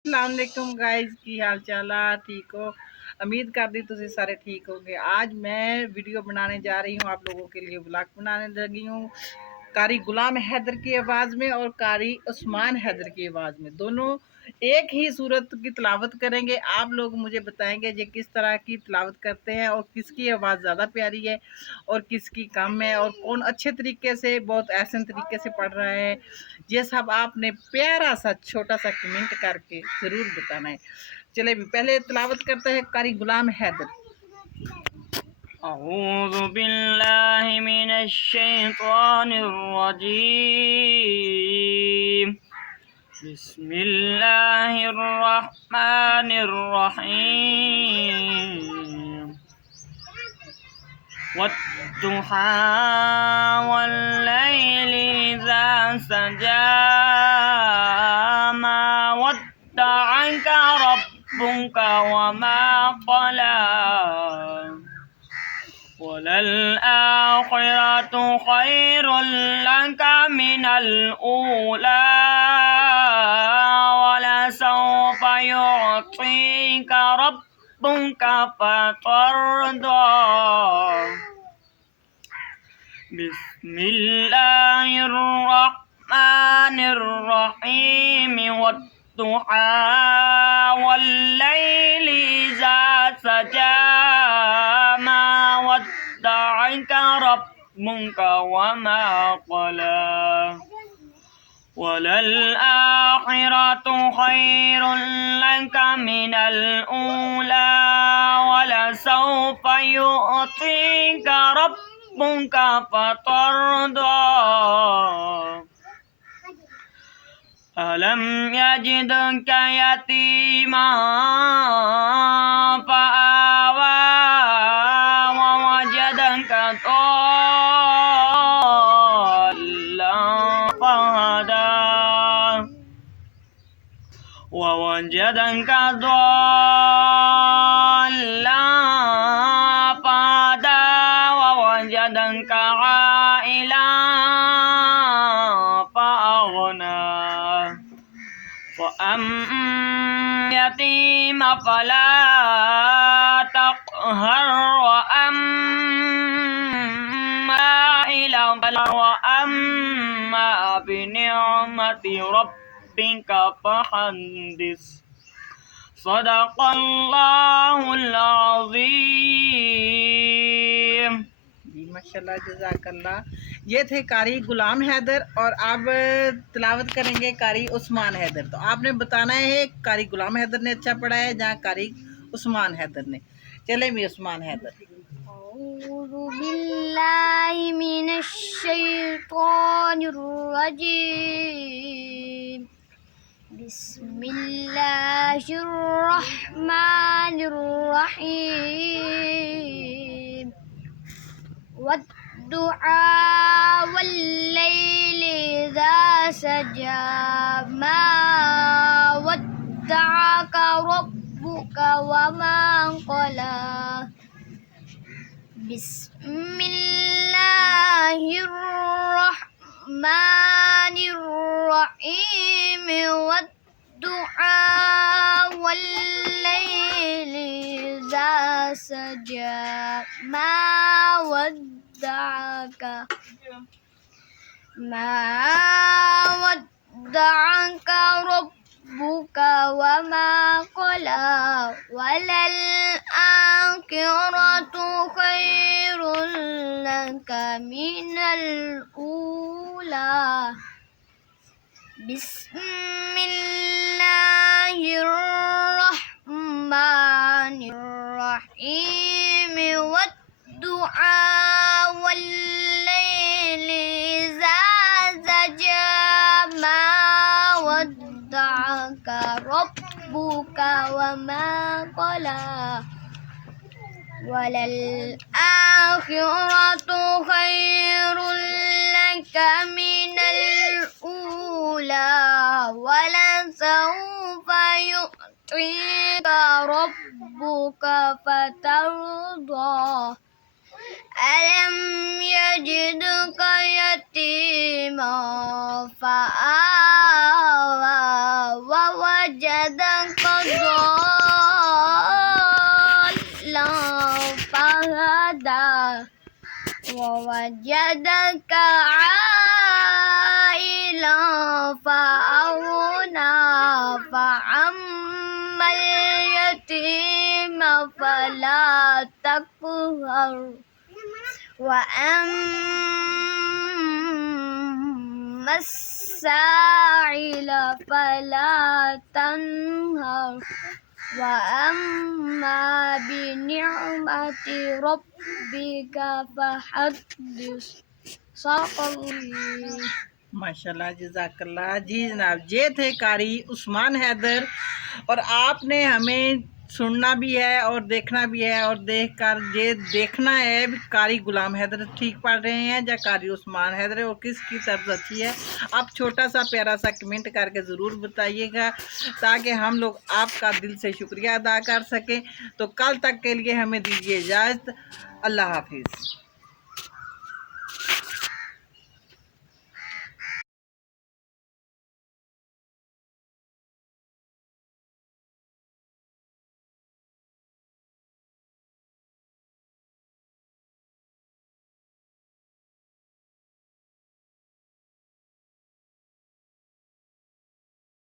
अस्सलामुअलैकुम गाइस की हाल चाल है ठीक हो। उम्मीद करती तुझे सारे ठीक होंगे। आज मैं वीडियो बनाने जा रही हूँ, आप लोगों के लिए व्लॉग बनाने लगी हूँ कारी गुलाम हैदर की आवाज़ में और कारी उस्मान हैदर की आवाज़ में। दोनों एक ही सूरत की तिलावत करेंगे। आप लोग मुझे बताएंगे ये किस तरह की तिलावत करते हैं और किसकी आवाज़ ज़्यादा प्यारी है और किसकी कम है और कौन अच्छे तरीके से बहुत ऐसे तरीके से पढ़ रहा है। ये सब आपने प्यारा सा छोटा सा कमेंट करके ज़रूर बताना है। चले भी पहले तिलावत करते हैं कारी गुलाम हैदर। أعوذ بالله من الشيطان الرجيم. بسم الله الرحمن الرحيم. والضحى والليل إذا سجى ما ودعك ربك وما قلى وللآخرة خير لك من الأولى ولسوف يعطيك ربك فترضى. بسم الله الرحمن الرحيم. والضحى والليل إذا سجى ما ودعك ربك وما قلى وللآخرة خير لك من الأولى ولسوف يعطيك ربك فترضى. ألم يجدك يتيما فآوى ووجدك ضالا فهدى ووجدك ضالا فهدى ووجدك عائلا فأغنى وأما اليتيم فلا تقهر وأما بنعمة ربك فحدث. صدق الله العظيम. जी माशाल्लाह जज़ाकल्लाह। ये थे कारी गुलाम हैदर और अब तिलावत करेंगे कारी उस्मान हैदर। तो आपने बताना है कारी गुलाम हैदर ने अच्छा पढ़ा है या कारी उस्मान हैदर ने। चले भी उस्मान हैदर। अऊज़ु बिल्लाहि मिनश शैतानिर रजीम। बिस्मिल्लाहिर रहमानिर रहीम। वद्दुआ वल्लैलि इज़ा सजा मा वद्दअका रब्बुका वमा क़ला। बिस्मिल्लाहिर्रहमानिर्रहीम। वद्दुआ वल्लैलि इज़ा सजा मा वद्दअका रब्बुका वमा क़ला वललआखिरतु खैरुल लक मिनल ऊला। बिस्मिल्लाहिर्रहमानिर्रहीम। वद्दुआ वल्लैलि इज़ा सजा मा वद्दअका रब्बुका वमा क़ला वललआखिरतु खैरुल लक मिनल ऊला वलसौफा यु'tika rabbuka fatarda. Alam yajidka yatima fa'awa wa wajada ووجدك عائلا فأغنى فأما اليتيم فلا تقهر وأما السائل فلا تنهر وأما بنعمة ربك فحدث صدق الله माशाल्लाह, जज़ाकल्लाह। जी जनाब, ये थे कारी उस्मान हैदर, और आपने हमें सुनना भी है और देखना भी है, और देखकर ये देखना है भी कारी गुलाम हैदर ठीक पढ़ रहे हैं या कारी उस्मान हैदर है, और किसकी तर्ज अच्छी है। आप छोटा सा प्यारा सा कमेंट करके ज़रूर बताइएगा, ताकि हम लोग आपका दिल से शुक्रिया अदा कर सकें। तो कल तक के लिए हमें दीजिए इजाज़त। अल्लाह हाफिज़।